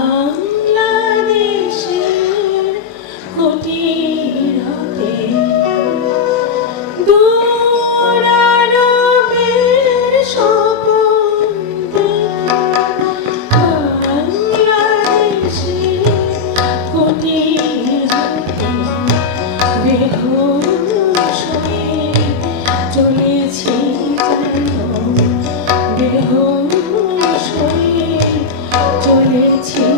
বাংলাদেশের কোটি রাতে দূরারবের স্বপন বাংলাদেশের কোটি রাতে বেঘুর চলেছি যেন বেঘুর চলেছি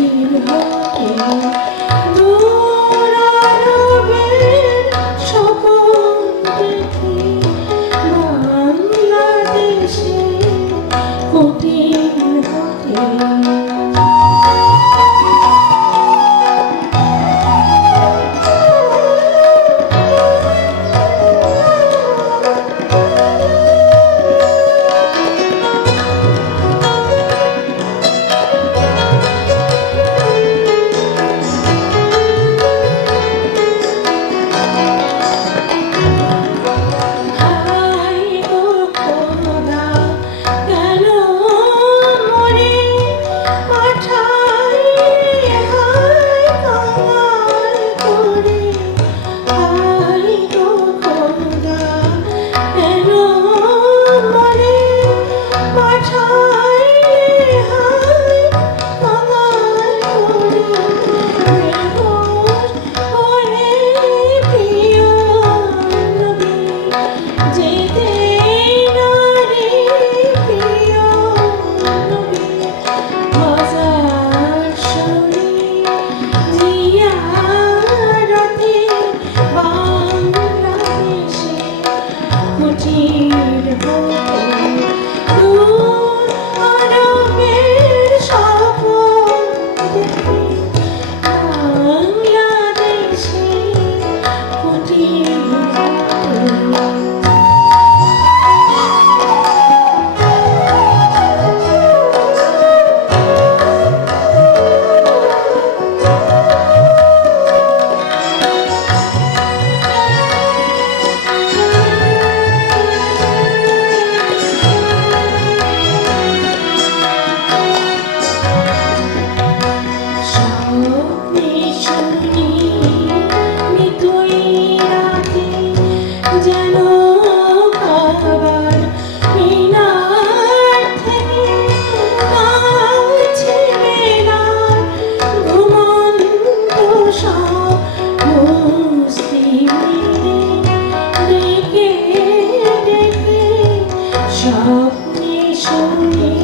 hold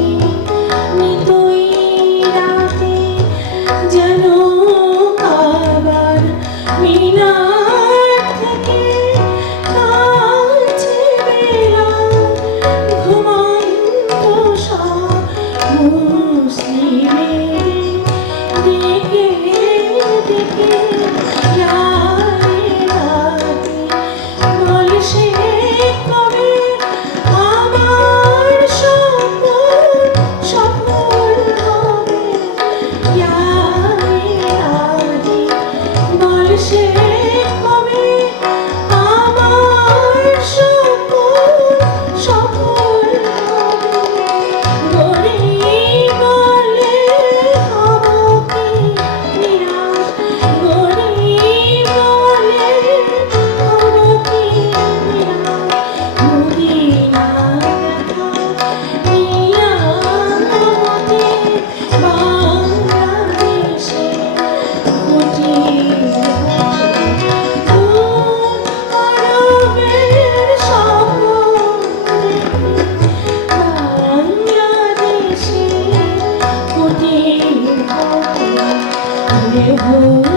glory.